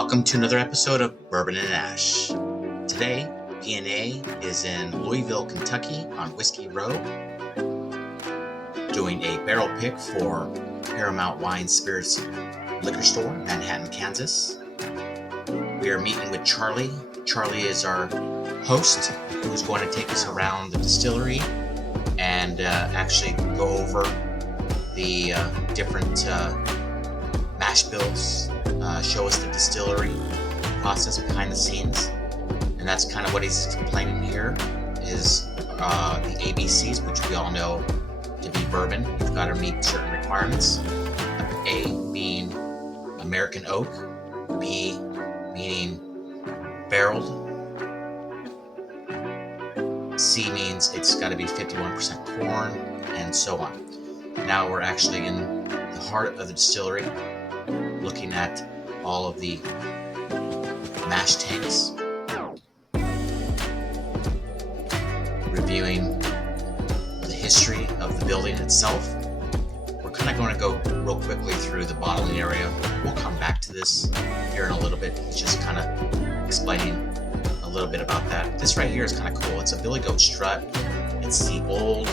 Welcome to another episode of Bourbon and Ash. Today, P&A is in Louisville, Kentucky on Whiskey Row, doing a barrel pick for Paramount Wine Spirits Liquor Store, Manhattan, Kansas. We are meeting with Charlie. Charlie is our host, who's going to take us around the distillery and actually go over the different mash bills, show us the distillery process behind the scenes. And that's kind of what he's explaining here is the ABCs, which we all know to be bourbon. You've got to meet certain requirements. A being American oak, B meaning barreled, C means it's got to be 51% corn, and so on. Now we're actually in the heart of the distillery, looking at all of the mash tanks, reviewing the history of the building itself. We're kind of going to go real quickly through the bottling area. We'll come back to this here in a little bit. He's just kind of explaining a little bit about that. This right here is kind of cool. It's a Billy Goat strut. It's the old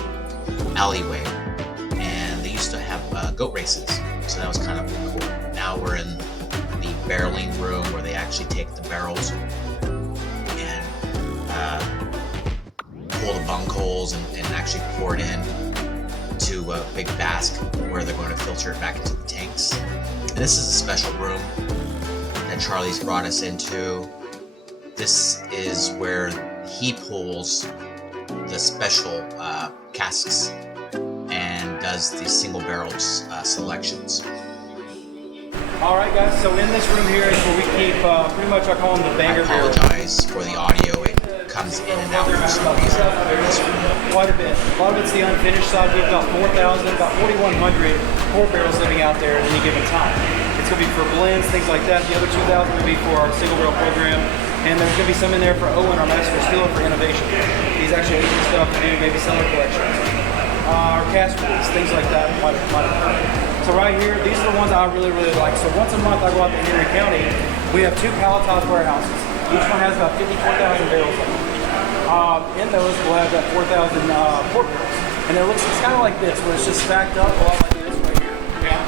alleyway, and they used to have goat races, so that was kind of cool. Now we're in the barreling room where they actually take the barrels and pull the bung holes and actually pour it in to a big bask where they're going to filter it back into the tanks. And this is a special room that Charlie's brought us into. This is where he pulls the special casks and does the single barrels selections. Alright guys, so in this room here is where we keep pretty much I call them the banger barrels. I apologize for the audio, it comes in and out for some reason. Quite a bit. A lot of it's the unfinished side. We have about 4,000, about 4,100 pour barrels sitting out there at any given time. It's going to be for blends, things like that. The other 2,000 will be for our single barrel program. And there's going to be some in there for Owen, our master distiller, for innovation. He's actually using stuff to do maybe cellar collections. Our cask release, things like that might occur. So right here, these are the ones I really like. So once a month I go out to Henry County. We have 2 palletized warehouses. Each one has about 54,000 barrels in them. In those, we'll have that 4,000 port barrels. And it's kind of like this, where it's just stacked up all like this right here. Yeah.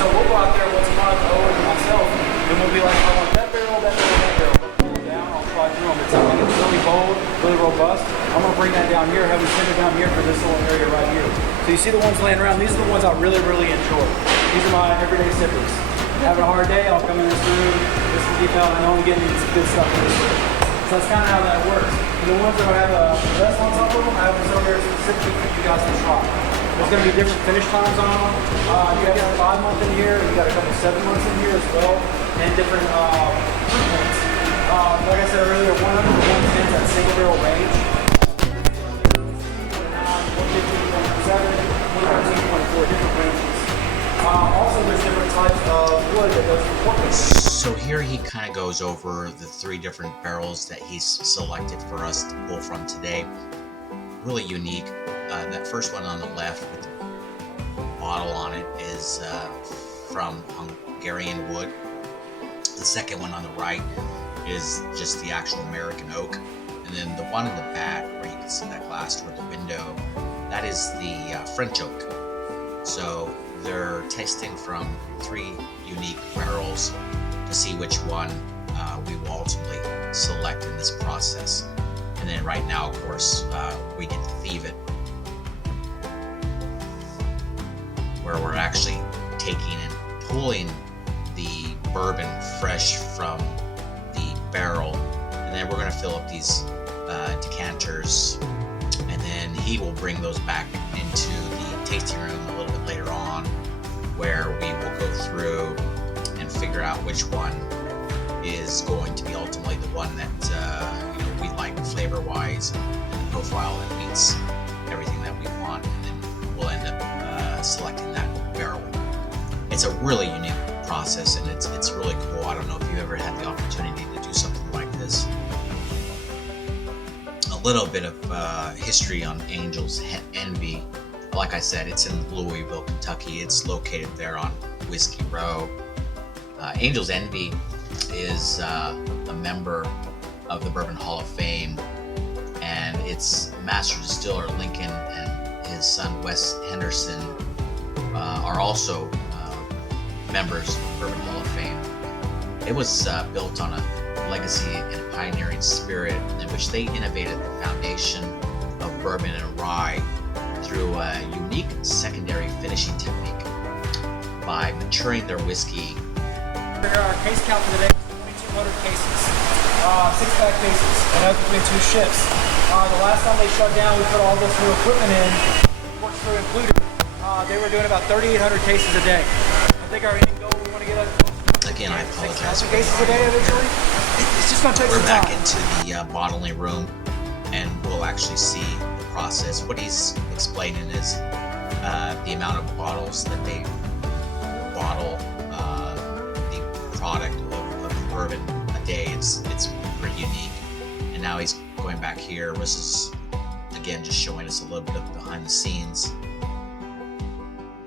So we'll go out there once a month, Owen and myself, and we'll be like, I want that barrel, that barrel, that barrel. Pull it down, I'll try through them. It's something that's really bold, really robust. I'm going to bring that down here, have them send it down here for this little area right here. So you see the ones laying around, these are the ones I really enjoy. These are my everyday sippers. Having a hard day, I'll come in this room, this is deep out, I know I'm getting some good stuff in this room. So that's kind of how that works. And the ones that have a vest on top of them, I have this over here specifically for you guys to try. There's going to be different finish times on them. You got a 5 month in here, you got a couple 7 months in here as well, and different proof points. Like I said earlier, 100 to 110 that single barrel range. 115, 107, 113, 114, different ranges. Also, there's different types of wood that goes for pork. So here he kind of goes over the 3 different barrels that he's selected for us to pull from today. Really unique. That first one on the left with the bottle on it is from Hungarian wood. The second one on the right is just the actual American oak. And then the one in the back where you can see that glass toward the window, that is the French oak. So they're tasting from 3 unique barrels to see which one we will ultimately select in this process. And then right now, of course, we get to thieve it, where we're actually taking and pulling the bourbon fresh from the barrel. And then we're going to fill up these decanters, and then he will bring those back into the tasting room a little bit later on, where we will go through and figure out which one is going to be ultimately the one that we like flavor-wise and profile that meets everything that we want, and then we'll end up selecting that barrel. It's a really unique process, and it's really cool. I don't know if you've ever had the opportunity to do something like this. A little bit of history on Angel's Envy. Like I said, it's in Louisville, Kentucky. It's located there on Whiskey Row. Angel's Envy is a member of the Bourbon Hall of Fame, and its master distiller Lincoln and his son Wes Henderson are also members of the Bourbon Hall of Fame. It was built on a legacy and a pioneering spirit in which they innovated the foundation of bourbon and rye through a unique secondary finishing technique by maturing their whiskey. Our case count for the day is 2,200 cases, 6-pack cases, and that's between 2 shifts. The last time they shut down, we put all this new equipment in, works through included. They were doing about 3,800 cases a day. I think our ending goal, we want to get up. Again, I apologize. Cases a day eventually. It's just going to take some time. We're back into the bottling room, and we'll actually see the process. What he's explaining is the amount of bottles that they bottle the product of bourbon a day. It's pretty unique. And now he's going back here. This is again just showing us a little bit of behind the scenes.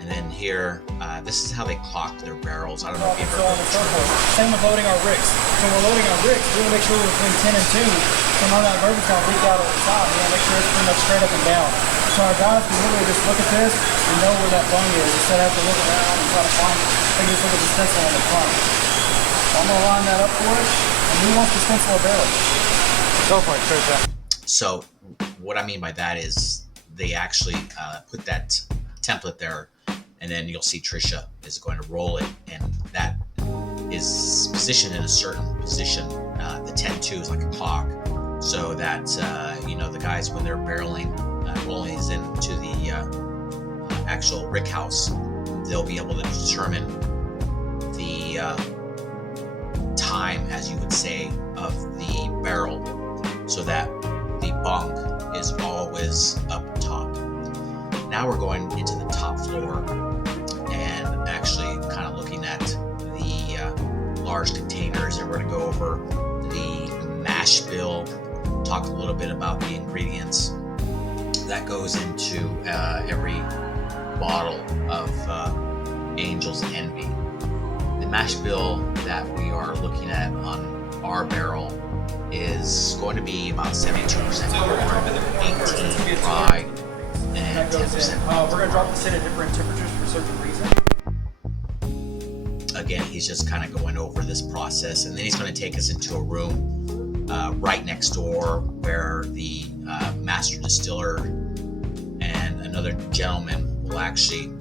And then here, this is how they clock their barrels. I don't know if you've ever heard of it. Same with loading our ricks. So we're loading our ricks. We want to make sure we're between 10 and 2. So none of that bourbon's going to leak out at the top. We want to make sure it's pretty much straight up and down. So our guys can literally just look at this and know where that bung is instead of have to look around and try to find it. They can just look at the stencil on the front. So I'm going to line that up for us. And we want the stencil of barrel. Go for it, Trisha. So what I mean by that is they actually put that template there, and then you'll see Trisha is going to roll it, and that is positioned in a certain position. The 10-2 is like a clock, so that the guys, when they're barreling, rolling these into the actual rick house, they'll be able to determine the time, as you would say, of the barrel, so that the bung is always up top. Now we're going into the top floor and actually kind of looking at the large containers, and we're going to go over the mash bill, talk a little bit about the ingredients that goes into every bottle of Angel's Envy. The mash bill that we are looking at on our barrel is going to be about 72% corn, 18 rye, and 10%. We're going to drop this in at different temperatures for certain reasons. Again, he's just kind of going over this process, and then he's going to take us into a room right next door where the master distiller and another gentleman will actually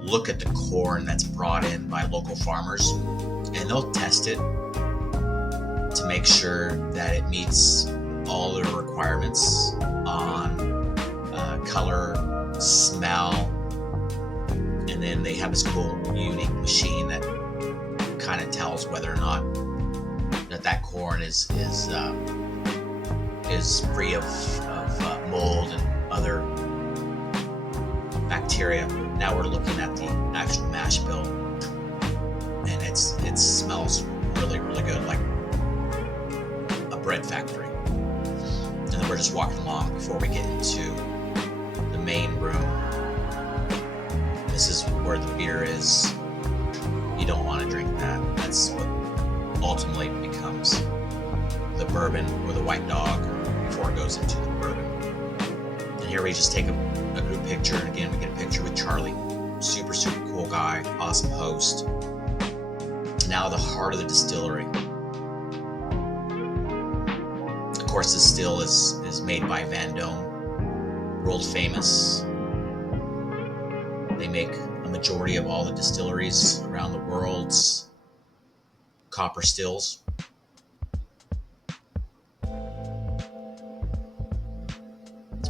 look at the corn that's brought in by local farmers, and they'll test it to make sure that it meets all the requirements on color, smell, and then they have this cool, unique machine that kind of tells whether or not that corn is free of mold and other bacteria. Now we're looking at the actual mash bill, and it smells really, really good, like a bread factory. And then we're just walking along before we get into the main room. This is where the beer is. You don't want to drink that. That's what ultimately becomes the bourbon or the white dog before it goes into the bourbon. And here we just take a group picture, and again we get a picture with Charlie. Super, super cool guy, awesome host. Now the heart of the distillery. Of course, this still is made by Van Dome, world famous. They make a majority of all the distilleries around the world's copper stills.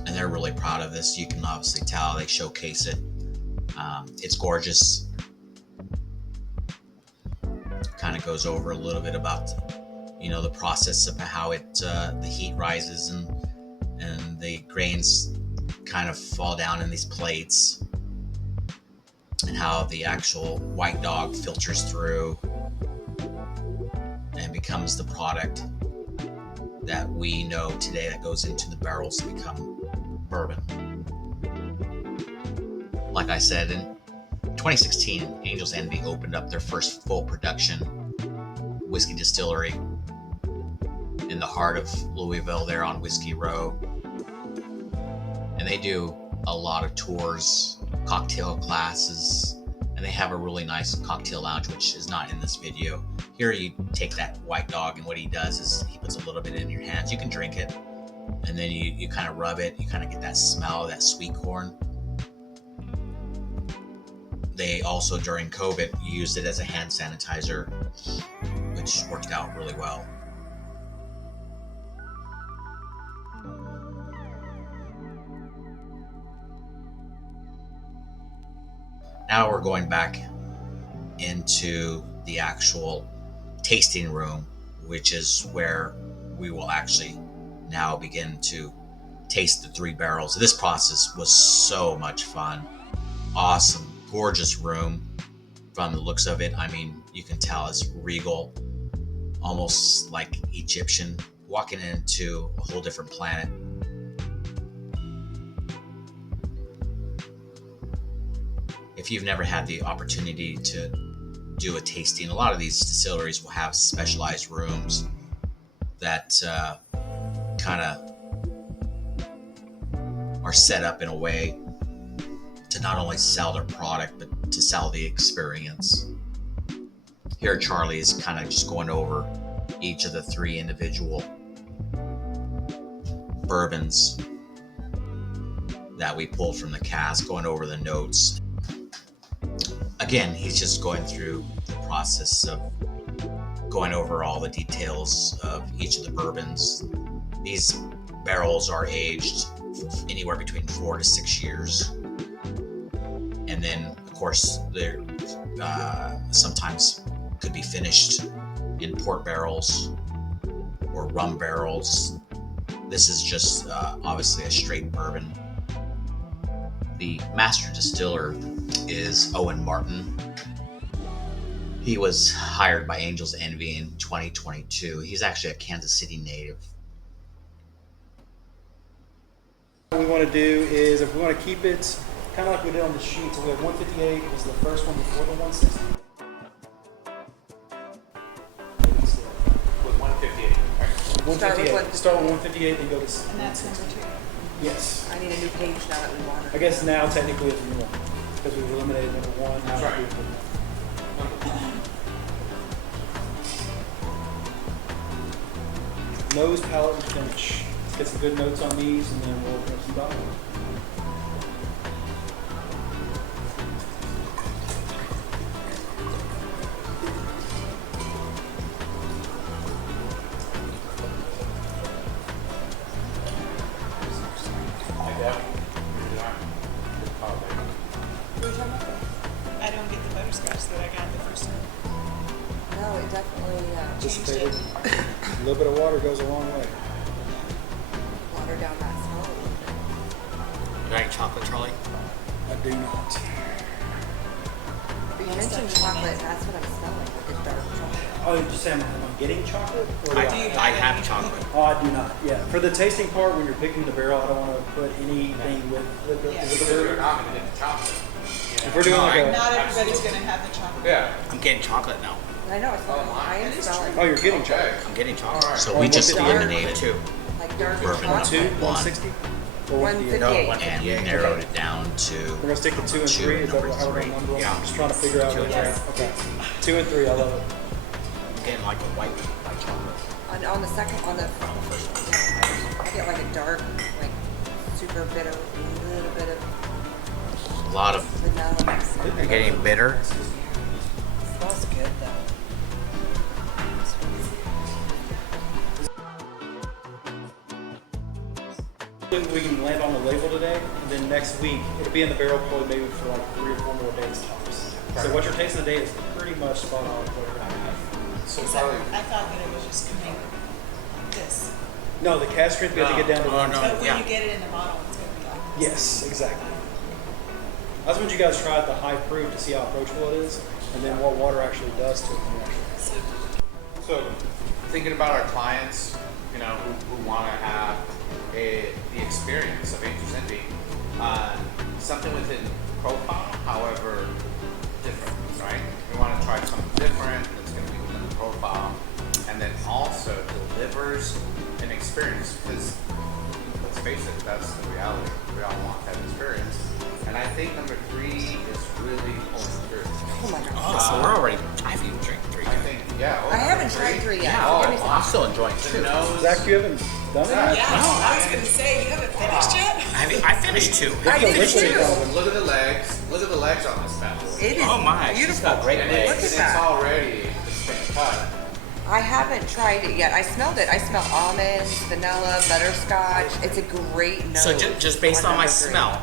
And they're really proud of this. You can obviously tell they showcase it. It's gorgeous. Kind of goes over a little bit about the process of how the heat rises and the grains kind of fall down in these plates, and how the actual white dog filters through and becomes the product that we know today that goes into the barrels to become bourbon. Like I said, in 2016, Angel's Envy opened up their first full production whiskey distillery in the heart of Louisville, there on Whiskey Row. And they do a lot of tours, cocktail classes, and they have a really nice cocktail lounge, which is not in this video. Here you take that White Dog, and what he does is he puts a little bit in your hands. You can drink it, and then you kind of rub it. You kind of get that smell, that sweet corn. They also, during COVID, used it as a hand sanitizer, which worked out really well. Now we're going back into the actual tasting room, which is where we will actually now begin to taste the 3 barrels. This process was so much fun. Awesome, gorgeous room from the looks of it. I mean, you can tell it's regal, almost like Egyptian, walking into a whole different planet. If you've never had the opportunity to do a tasting, a lot of these distilleries will have specialized rooms that kind of are set up in a way to not only sell their product, but to sell the experience. Here, Charlie is kind of just going over each of the 3 individual bourbons that we pulled from the cask, going over the notes. Again, he's just going through the process of going over all the details of each of the bourbons. These barrels are aged anywhere between 4 to 6 years. And then, of course, they're sometimes could be finished in port barrels or rum barrels. This is just obviously a straight bourbon. The master distiller is Owen Martin. He was hired by Angel's Envy in 2022. He's actually a Kansas City native. What we want to do is, if we want to keep it kind of like we did on the sheet, so we have 158 was the first one before the 160. With 158. Right. 158. Start with 158, then go to 6. And that's number 2. Yes. I need a new page now that we want it. I guess now technically it's a new one because we've eliminated number 1. That's right. Nose, palate, and finish. Let's get some good notes on these, and then we'll open up some bottles. I don't get the butterscotch that I got the first time. No, it definitely changed Dissipated. it. A little bit of water goes a long way. Water down that smell a little bit. You got any chocolate, Charlie? I do not. You mentioned chocolate, that's what I'm smelling, like a dark chocolate. Oh, you're just saying, am I getting chocolate? Or do I have chocolate. Oh, I do not. Yeah. For the tasting part, when you're picking the barrel, I don't want to put anything with the You're bourbon. not going to get the chocolate. If we're doing like a, Not everybody's going to have the chocolate. Yeah. I'm getting chocolate now. I know, it's not, I am smelling oh, you're getting chocolate. I'm getting chocolate. Alright. So we just eliminated 2. like dark Bourbon. chocolate. 2, 160? Or 158. And we narrowed it down to We're going to stick to 2 and 2 3. and Is that number how we're 3. going to one? Yeah. I'm just trying to figure out Two what and it's Okay. 2 and 3, I love it. I'm getting like a white chocolate. On the second, on the first one, yeah, I get like a dark, like super bitter, a little bit of A lot of. vanilla. You're getting bitter. It smells good though. We can land on the label today, and then next week it'll be in the barrel probably maybe for like 3 or 4 more days tops. So what you're tasting today is pretty much spot on with what you're going to have. So I Charlie, thought that it was just coming like this. No, the cask strength we have to get down to 110. But when yeah. you get it in the bottle, it's going to be like this. Yes, exactly. That's when you guys try the high proof to see how approachable it is, and then what water actually does to it. When you actually so thinking about our clients, you know, who want to have the experience of Angel's Envy, something within profile, however different, right? We want to try something different that's going to be within the profile. offers an experience because let's face it, that's the reality. We all want that experience. And I think number 3 is really pulling through. Oh my god. Oh, so we're already. I haven't even drank 3 I yet. think, yeah. I haven't tried 3 yet. Yeah, So give me some. I'm still enjoying The 2. nose. Zach, you haven't done it yet? Yeah, I was gonna say, you haven't finished yet? I finished 2. I The did liquid too. is Look at the legs. Look at the legs on this bad boy. It is Oh my, she's beautiful. got great And legs. Look at it's that. already been cut. I haven't tried it yet. I smelled it. I smell almonds, vanilla, butterscotch. It's a great nose. So just based on my number 3. smell,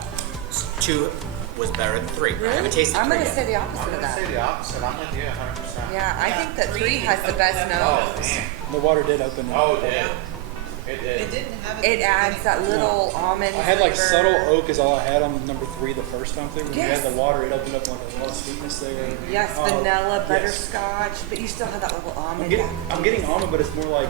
2 was better than 3. I Really? haven't tasted 3 I'm gonna yet. say the I'm opposite of gonna that. say the opposite. I'm with you 100%. Yeah, I think that 3 has the best Oh, nose. man. The water did open up. Oh, yeah. It did. It didn't have it. It adds that little almond I had like flavor. subtle oak is all I had on number 3 the first time through. When you Yes. had the water, it opened up like a lot of sweetness there. Yes, Oh, vanilla, yes. butterscotch, but you still have that little almond. I'm getting almond, but it's more like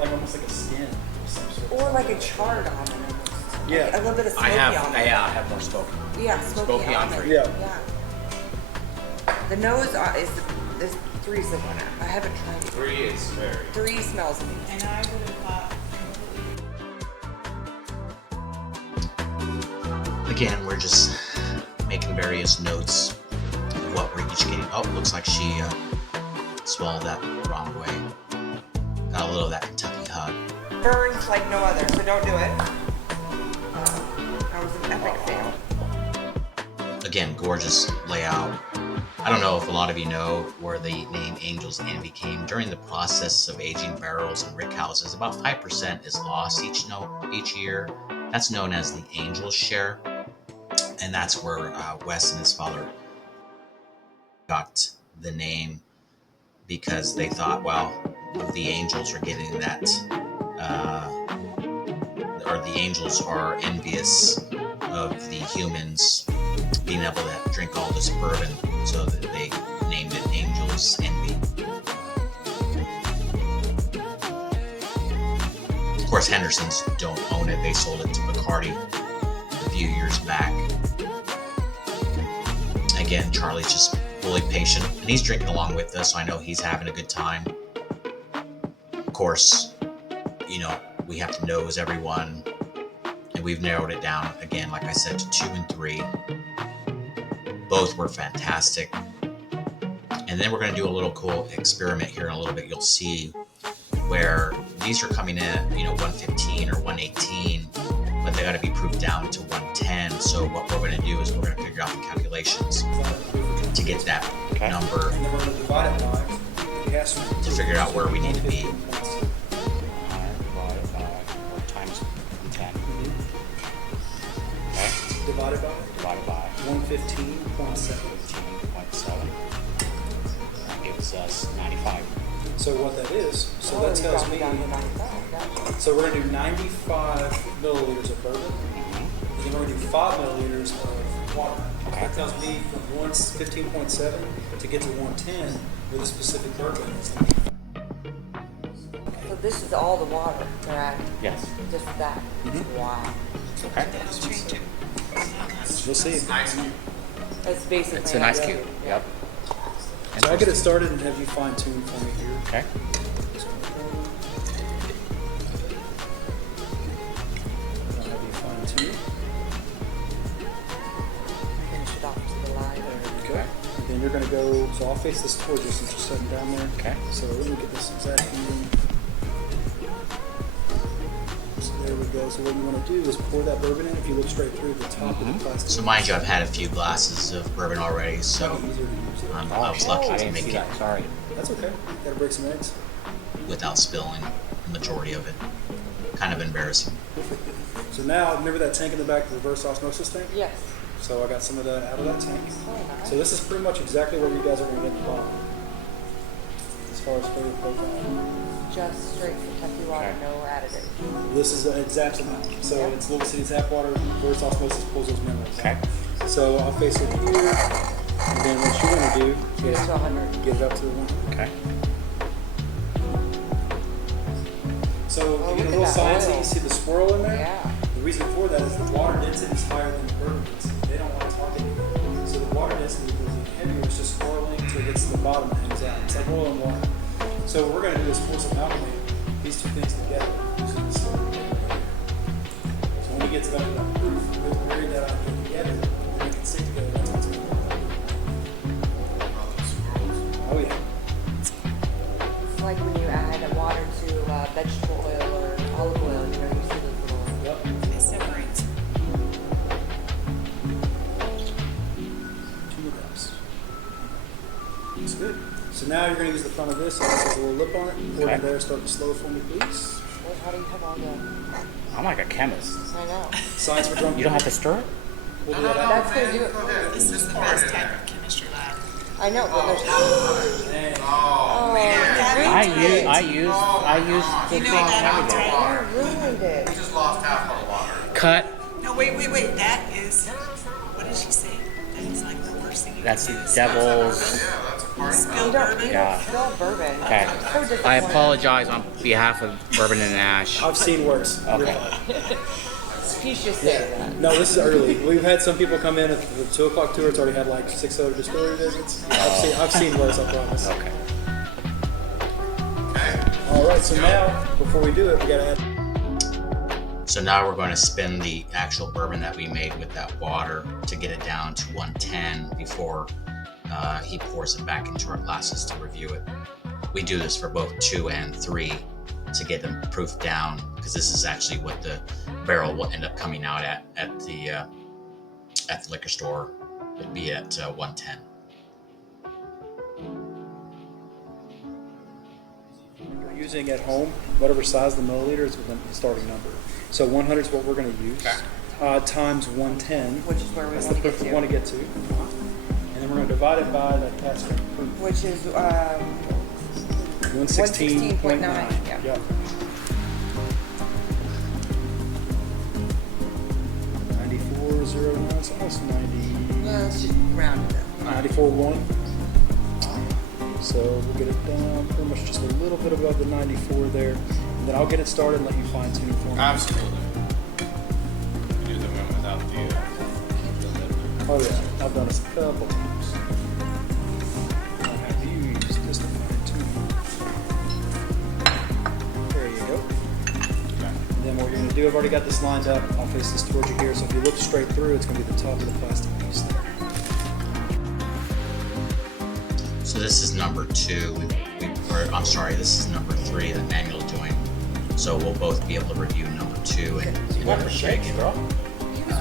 almost like a skin of some sort. Or like a charred almond almost. Yeah. Like a little bit of I smoky have, almond. yeah, I have more smoke. Yeah, smoky, Smoky on almond. 3. Yeah. The nose is this 3's the winner. I haven't tried it. 3 is very. 3 smells amazing. And I would have thought, Again, we're just making various notes of what we're each getting. Oh, looks like she swallowed that the wrong way. Got a little of that Kentucky hug. Burns like no other, so don't do it. That was an epic fail. Again, gorgeous layout. I don't know if a lot of you know where the name Angel's Envy came. During the process of aging barrels and rick houses, about 5% is lost each year. That's known as the Angel's Share. And that's where Wes and his father got the name, because they thought, well, the angels are getting that, or the angels are envious of the humans being able to drink all this bourbon, so that they named it Angel's Envy. Of course, Henderson's don't own it. They sold it to Bacardi a few years back. Again, Charlie's just fully patient, and he's drinking along with us, so I know he's having a good time. Of course, you know, we have to nose everyone, and we've narrowed it down, again, like I said, to 2 and 3. Both were fantastic. And then we're going to do a little cool experiment here in a little bit. You'll see where these are coming in, 115 or 118, but they got to be proofed down to 110. So what we're going to do is we're going to figure out the calculations to get that number, And then we're going to divide it by gas to figure out where we need to be. Divided by, or times 10. Okay, Divided by divided by 115.7. 15.7. That gives us 95. So what that is, so Oh, that you tells got me, down to 95. Gotcha. so we're going to do 95 milliliters of bourbon, and then we're going to do 5 milliliters of water. That tells me from 115.7 to get to 110 with a specific bourbon. So this is all the water, correct? Yes. Just that. Wow. Okay. that'll change it. We'll see. Nice. It's basically It's a nice like- cube. Yep. So I'll get it started and have you fine tune for me here. Okay. I'll have you fine tune. Finish it off to the line. Okay. And then you're going to go, so I'll face this towards you since you're sitting down there. Okay. So let me get this exact reading. So there we go. So what you want to do is pour that bourbon in. If you look straight through the top of the plastic. So mind you, I've had a few glasses of bourbon already, so Easier to use it. I was lucky I to didn't make see it that. Sorry. That's okay. Gotta break some eggs. without spilling the majority of it. Kind of embarrassing. So now, remember that tank in the back, the reverse osmosis tank? Yes. So I got some of that out of that tank. Oh, nice. So this is pretty much exactly what you guys are going to get in the bottom. As far as flavor profile. Just straight Kentucky water, Okay. no additive. This is it's absolute. So Yeah. it's Little City tap water. Reverse osmosis pulls those minerals. Okay. So I'll face it here. And then what you're going to do Get it is to 100. get it up to the 100. Okay. So Oh, you get a look little at that sciencey. oil. You see the swirl in there? Yeah. The reason for that is the water density is higher than the bourbon density. They don't want to talk anything. So the water density is heavier. It's just swirling until it gets to the bottom and hangs out. It's like oil and water. So what we're going to do is pour some alcohol these two things together. Using this slow together. So when we get to that proof, we'll marry that out together, and we can stick together. That's what's going on. Oh yeah. It's like when you add water to vegetable oil or olive oil, you know, you see those little. Yep. It separates. 2 drops. It's good. So now you're going to use the front of this, so this has a little lip on it. Pour it in there, start to slow for me, please. Well, how do you have all the? I'm like a chemist. I know. Science for drunk. You don't have to stir it? We'll do that. That's gonna do it for me. This is the best type of chemistry lab. I know, but there's. Man. Oh, I use the You know thing that every day. you ruined it. We just lost half our water. Cut. No, wait. That is, what did she say? That is like the worst thing you That's can the do. devil's. Yeah, that's a part. Spill You don't, bourbon. you Yeah. don't spill bourbon. Okay. I'm so disappointed. I apologize on behalf of Bourbon and Ash. I've seen worse. Okay. He should say that. No, this is early. We've had some people come in at the 2 o'clock tour. It's already had like 6 other distillery visits. I've seen worse, I promise. Okay. All right, so now, before we do it, we got to add. So now we're going to spin the actual bourbon that we made with that water to get it down to 110 before he pours it back into our glasses to review it. We do this for both 2 and 3 to get them proof down, because this is actually what the barrel will end up coming out at the liquor store. It'd be at 110. You're using at home, whatever size the milliliter is within the starting number. So 100 is what we're going to use. Times 110. Which is where we That's want the to proof get we to. want to get to. And then we're going to divide it by that cask strength proof. Which is 116.9. 116.9, yeah. Yep. 94.09, it's almost 90. Yeah, let's just round it up. 94.1. So we'll get it down pretty much just a little bit above the 94 there. And then I'll get it started and let you fine tune it for me. Absolutely. You do the one without the lid. Oh yeah, I've done this a couple times. I'll have you use this to fine tune. There you go. And then what you're going to do, I've already got this lined up. I'll face this towards you here. So if you look straight through, it's going to be the top of the plastic piece there. So this is number 2. I'm sorry, this is number 3 that Manuel's doing. So we'll both be able to review number 2 and number 3 again.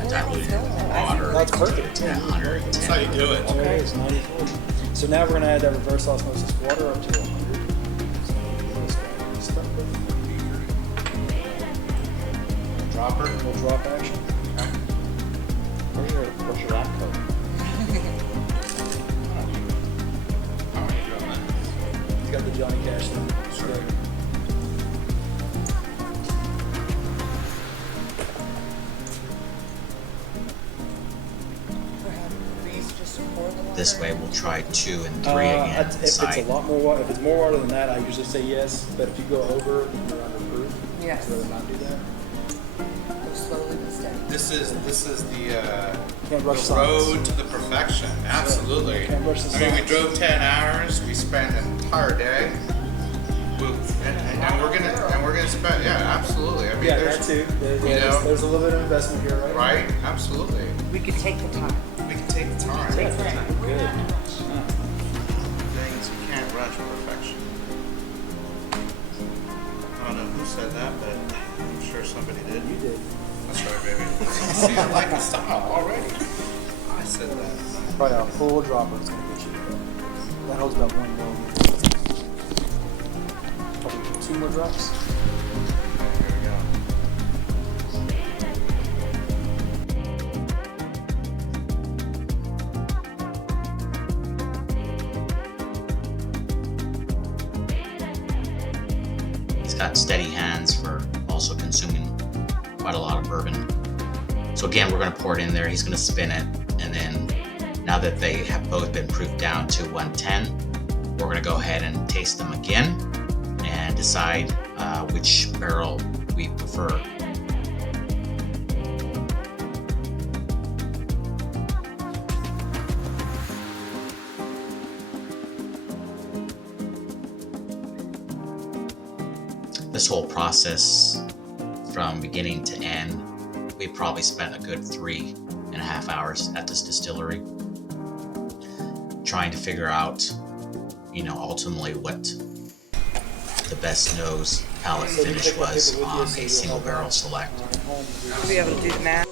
Diluted water. That's perfect. At 110. That's how you do it. There it is, 94. So now we're going to add that reverse osmosis water up to 100. So this guy is stuck with Dropper. little drop action. Where's your lab coat? How are you doing that? He's got the Johnny Cash thing. Sure. This way we'll try 2 and 3 again. If it's a lot more water, if it's more water than that, I usually say yes. But if you go over, you're under proof. Yes. I'd rather not do that. Go slowly but steady. This is the Can't rush the road science. to the perfection. Absolutely. Can't rush the I mean, we science. drove 10 hours. We spent an entire day. And we're gonna spend, yeah, absolutely. I mean, Yeah, there's, that too. you know, There's a little bit of investment here, right? right? Absolutely. We could take the time. We can take the time. Yeah, good. Things you can't rush perfection. I don't know who said that, but I'm sure somebody did. You did. That's right, baby. See, I like the style already. I said that. Probably a full dropper is going to get you. That holds about 1 milliliter. Probably 2 more drops. There we go. He's got steady hands for also consuming quite a lot of bourbon. So again, we're going to pour it in there. He's going to spin it, and then now that they have both been proofed down to 110, we're going to go ahead and taste them again and decide which barrel we prefer. this whole process from beginning to end, we probably spent a good 3.5 hours at this distillery trying to figure out, ultimately what the best nose palate finish was on a single barrel select. To be able to do the math.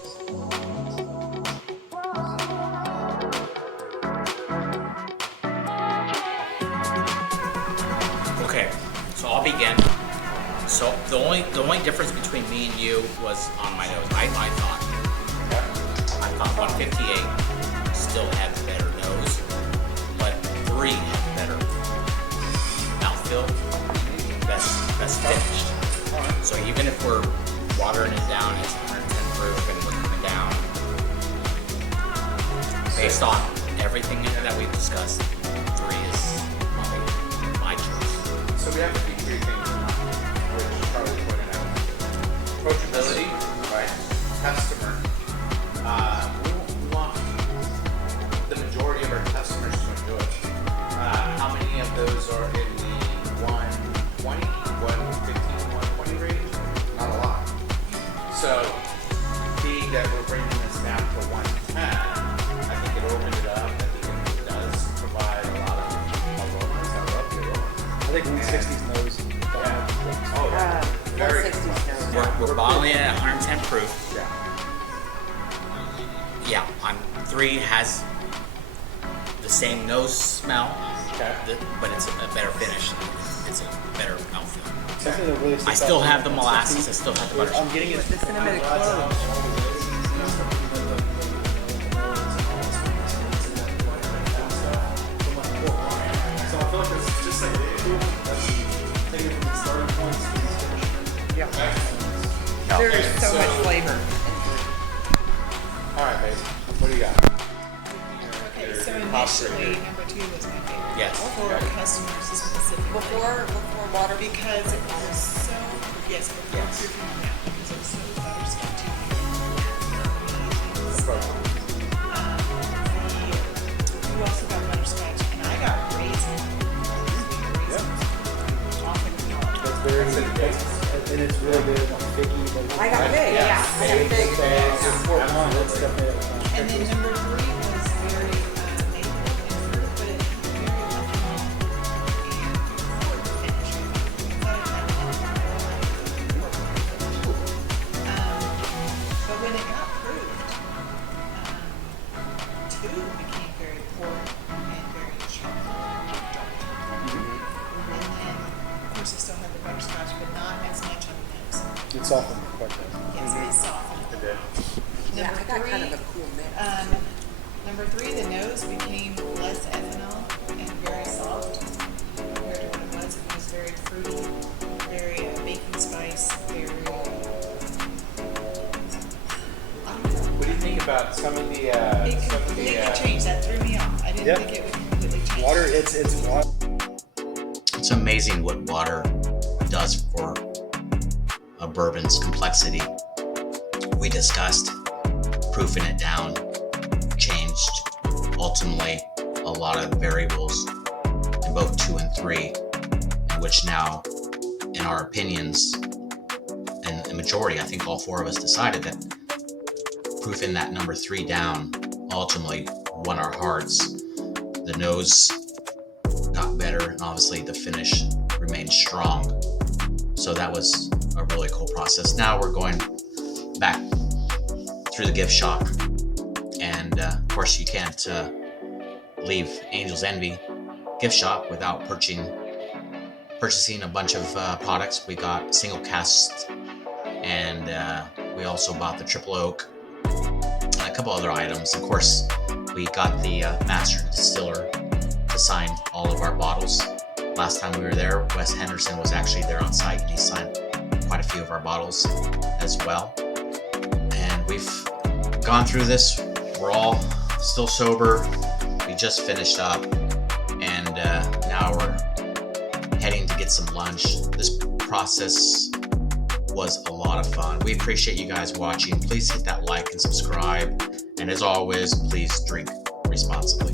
Okay, so I'll begin. So the only difference between me and you was on my nose. I thought 158 still had better nose, but 3 had better mouthfeel, best finished. So even if we're watering it down, it's 110 proof and we're coming down based on everything that we've discussed, 3 is my choice. So we have to do 3 things, which Charlie pointed out. Approachability, right? Customer. We want the majority of our customers to enjoy it. How many of those are in the 120, 115, 120 range? Not a lot. So, being that we're bringing this down to 110, I think it opened it up. I think it does provide a lot of aromas. I love the aromas. I think 160's nose. Oh, yeah. Very 160's nose. We're bottling it at 110 proof. Yeah. Yeah, 3 has the same nose smell, Okay. but it's a better finish. It's a better mouthfeel. Something that really I sticks still out have to the me. molasses. I still have the butterscotch. I'm getting it. The cinematic clove. So I feel like it's just like that's taking it from the starting point to the finish. Yeah. There is so much flavor. All right, babe. What do you got? Okay, so Top three. initially, number 2 was my favorite. Yes. For customers specifically. Before water. Because it was so, yes, before proofing it out, because it was so butterscotchy. You also got butterscotch, and I got raisin. That's very and it's really good on figgy. But I got big, yeah. I got big. Important one. That's definitely And then number 3 was very maple and fruit, but it very ethanol and port finish. I thought it had a lot but when it got proofed, 2 became very port and very chocolate dark. And then, of course, it still had the butterscotch, but not as much on the nose. It's softened quite a bit. Yes, it softened. Yeah, Number I got kind of 3, a cool mix. Number 3, the nose became less ethanol and very soft compared to what it was. It was very fruity, very baking spice, very. I don't know. What do you think about some of the? It Some of completely the changed. That threw me off. I didn't Yep. think it would completely change. Water, it's water. It's amazing what water does for a bourbon's complexity. We discussed proofing it down, changed ultimately a lot of variables in both 2 and 3, in which now, in our opinions, and the majority, I think all 4 of us decided that proofing that number 3 down ultimately won our hearts. The nose got better, and obviously the finish remained strong. So that was a really cool process. Now we're going back through the gift shop, and of course you can't leave Angel's Envy gift shop without purchasing a bunch of products. We got single cast, and we also bought the triple oak and a couple other items. Of course, we got the master distiller to sign all of our bottles. Last time we were there, Wes Henderson was actually there on site, and he signed quite a few of our bottles as well. And we've gone through this. We're all still sober. We just finished up, and now we're heading to get some lunch. This process was a lot of fun. We appreciate you guys watching. Please hit that like and subscribe. And as always, please drink responsibly.